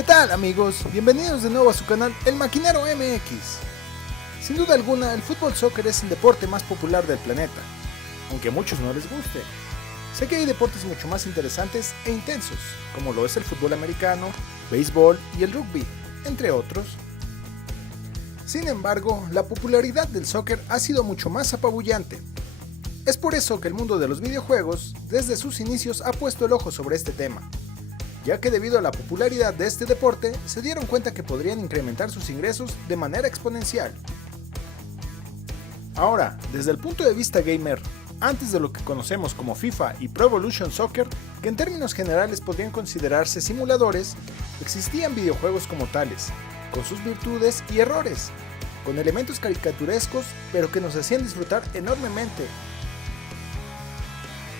¿Qué tal, amigos? Bienvenidos de nuevo a su canal El Maquinero MX. Sin duda alguna, el fútbol soccer es el deporte más popular del planeta, aunque a muchos no les guste. Sé que hay deportes mucho más interesantes e intensos, como lo es el fútbol americano, béisbol y el rugby, entre otros. Sin embargo, la popularidad del soccer ha sido mucho más apabullante. Es por eso que el mundo de los videojuegos, desde sus inicios, ha puesto el ojo sobre este tema, ya que debido a la popularidad de este deporte, se dieron cuenta que podrían incrementar sus ingresos de manera exponencial. Ahora, desde el punto de vista gamer, antes de lo que conocemos como FIFA y Pro Evolution Soccer, que en términos generales podrían considerarse simuladores, existían videojuegos como tales, con sus virtudes y errores, con elementos caricaturescos, pero que nos hacían disfrutar enormemente.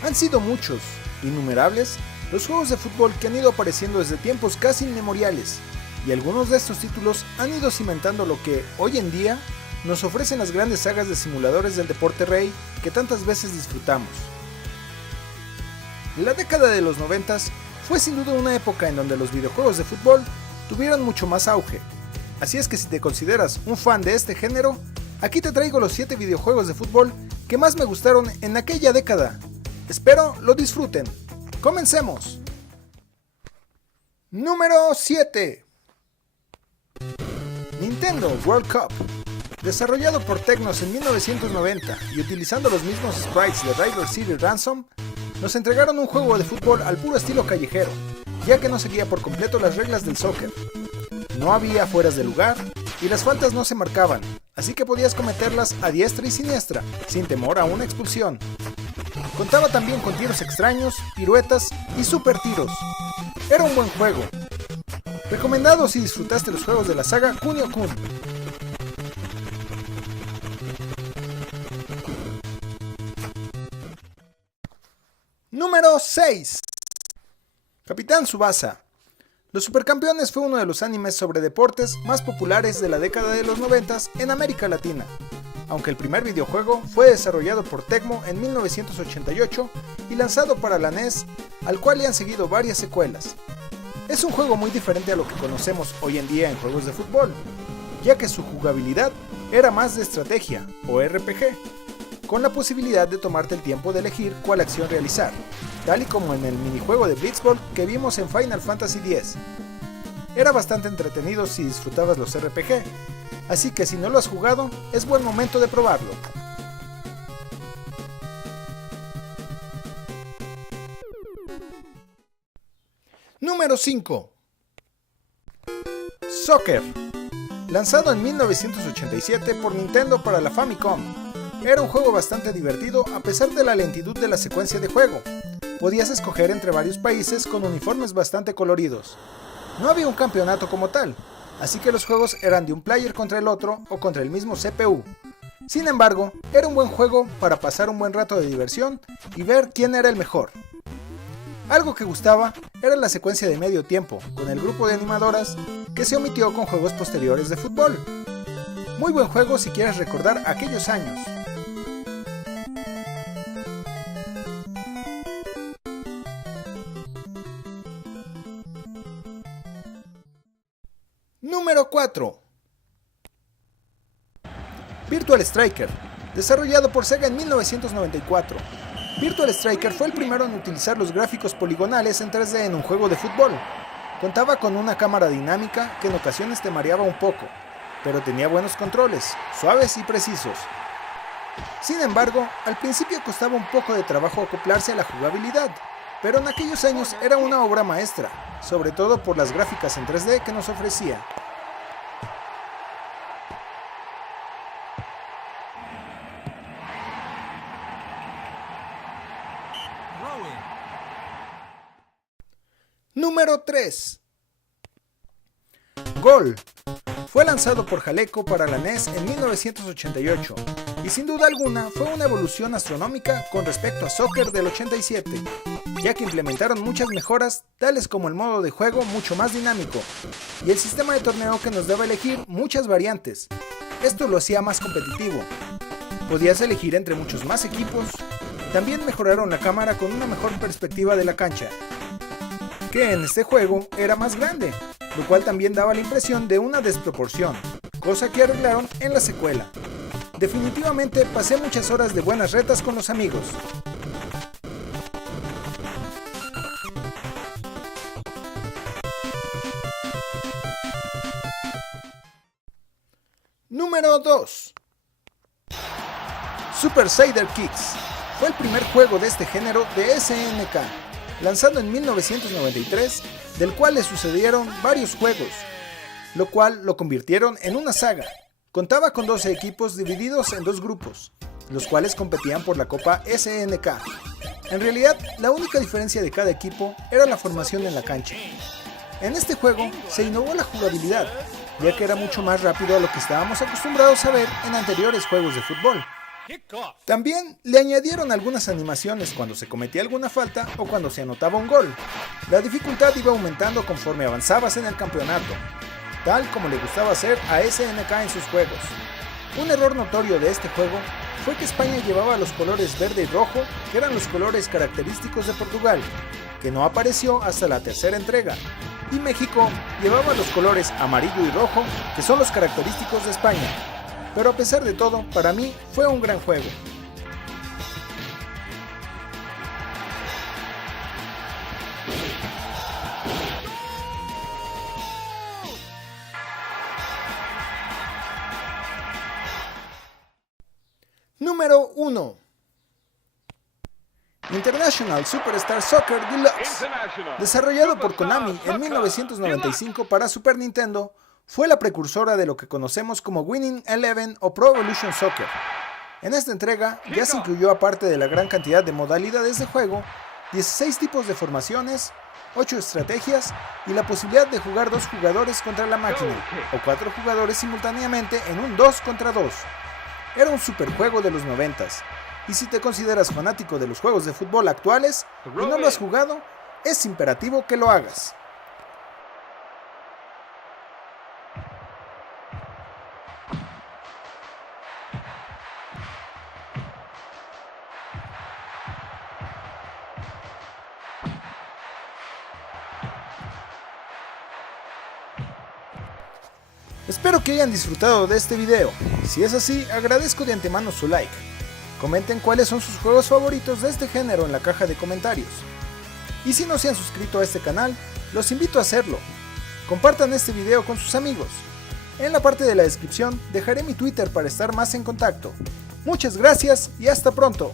Han sido muchos, innumerables, los juegos de fútbol que han ido apareciendo desde tiempos casi inmemoriales, y algunos de estos títulos han ido cimentando lo que, hoy en día, nos ofrecen las grandes sagas de simuladores del deporte rey que tantas veces disfrutamos. La década de los 90 fue sin duda una época en donde los videojuegos de fútbol tuvieron mucho más auge, así es que si te consideras un fan de este género, aquí te traigo los 7 videojuegos de fútbol que más me gustaron en aquella década. Espero lo disfruten. ¡Comencemos! Número 7. Nintendo World Cup. Desarrollado por Technos en 1990 y utilizando los mismos sprites de River City Ransom, nos entregaron un juego de fútbol al puro estilo callejero, ya que no seguía por completo las reglas del soccer. No había fueras de lugar y las faltas no se marcaban, así que podías cometerlas a diestra y siniestra, sin temor a una expulsión. Contaba también con tiros extraños, piruetas y super tiros. Era un buen juego. Recomendado si disfrutaste los juegos de la saga Kunio-kun. Número 6. Capitán Tsubasa. Los Supercampeones fue uno de los animes sobre deportes más populares de la década de los 90 en América Latina, aunque el primer videojuego fue desarrollado por Tecmo en 1988 y lanzado para la NES, al cual le han seguido varias secuelas. Es un juego muy diferente a lo que conocemos hoy en día en juegos de fútbol, ya que su jugabilidad era más de estrategia o RPG, con la posibilidad de tomarte el tiempo de elegir cuál acción realizar, tal y como en el minijuego de Blitzball que vimos en Final Fantasy X. Era bastante entretenido si disfrutabas los RPG, así que si no lo has jugado, es buen momento de probarlo. Número 5. Soccer. Lanzado en 1987 por Nintendo para la Famicom. Era un juego bastante divertido a pesar de la lentitud de la secuencia de juego. Podías escoger entre varios países con uniformes bastante coloridos. No había un campeonato como tal, así que los juegos eran de un player contra el otro o contra el mismo CPU. Sin embargo, era un buen juego para pasar un buen rato de diversión y ver quién era el mejor. Algo que gustaba era la secuencia de medio tiempo, con el grupo de animadoras que se omitió con juegos posteriores de fútbol. Muy buen juego si quieres recordar aquellos años. Número 4. Virtual Striker. Desarrollado por Sega en 1994. Virtual Striker fue el primero en utilizar los gráficos poligonales en 3D en un juego de fútbol. Contaba con una cámara dinámica que en ocasiones te mareaba un poco, pero tenía buenos controles, suaves y precisos. Sin embargo, al principio costaba un poco de trabajo acoplarse a la jugabilidad, pero en aquellos años era una obra maestra, sobre todo por las gráficas en 3D que nos ofrecía. Número 3. Gol. Fue lanzado por Jaleco para la NES en 1988 y sin duda alguna fue una evolución astronómica con respecto a Soccer del 87, ya que implementaron muchas mejoras tales como el modo de juego mucho más dinámico y el sistema de torneo que nos daba elegir muchas variantes. Esto lo hacía más competitivo. Podías elegir entre muchos más equipos. También mejoraron la cámara con una mejor perspectiva de la cancha. que en este juego era más grande, lo cual también daba la impresión de una desproporción, cosa que arreglaron en la secuela. Definitivamente pasé muchas horas de buenas retas con los amigos. Número 2. Super Cider Kicks fue el primer juego de este género de SNK, lanzado en 1993, del cual le sucedieron varios juegos, lo cual lo convirtieron en una saga. Contaba con 12 equipos divididos en dos grupos, los cuales competían por la Copa SNK. En realidad, la única diferencia de cada equipo era la formación en la cancha. En este juego se innovó la jugabilidad, ya que era mucho más rápido a lo que estábamos acostumbrados a ver en anteriores juegos de fútbol. También le añadieron algunas animaciones cuando se cometía alguna falta o cuando se anotaba un gol. La dificultad iba aumentando conforme avanzabas en el campeonato, tal como le gustaba hacer a SNK en sus juegos. Un error notorio de este juego fue que España llevaba los colores verde y rojo, que eran los colores característicos de Portugal, que no apareció hasta la tercera entrega, y México llevaba los colores amarillo y rojo, que son los característicos de España. Pero a pesar de todo, para mí fue un gran juego. Número 1. International Superstar Soccer Deluxe. Desarrollado por Konami en 1995 para Super Nintendo, fue la precursora de lo que conocemos como Winning Eleven o Pro Evolution Soccer. En esta entrega ya se incluyó, aparte de la gran cantidad de modalidades de juego, 16 tipos de formaciones, 8 estrategias y la posibilidad de jugar 2 jugadores contra la máquina o 4 jugadores simultáneamente en un 2 contra 2. Era un superjuego de los 90s, y si te consideras fanático de los juegos de fútbol actuales y no lo has jugado, es imperativo que lo hagas. Espero que hayan disfrutado de este video. Si es así, agradezco de antemano su like. Comenten cuáles son sus juegos favoritos de este género en la caja de comentarios. Y si no se han suscrito a este canal, los invito a hacerlo. Compartan este video con sus amigos. En la parte de la descripción dejaré mi Twitter para estar más en contacto. Muchas gracias y hasta pronto.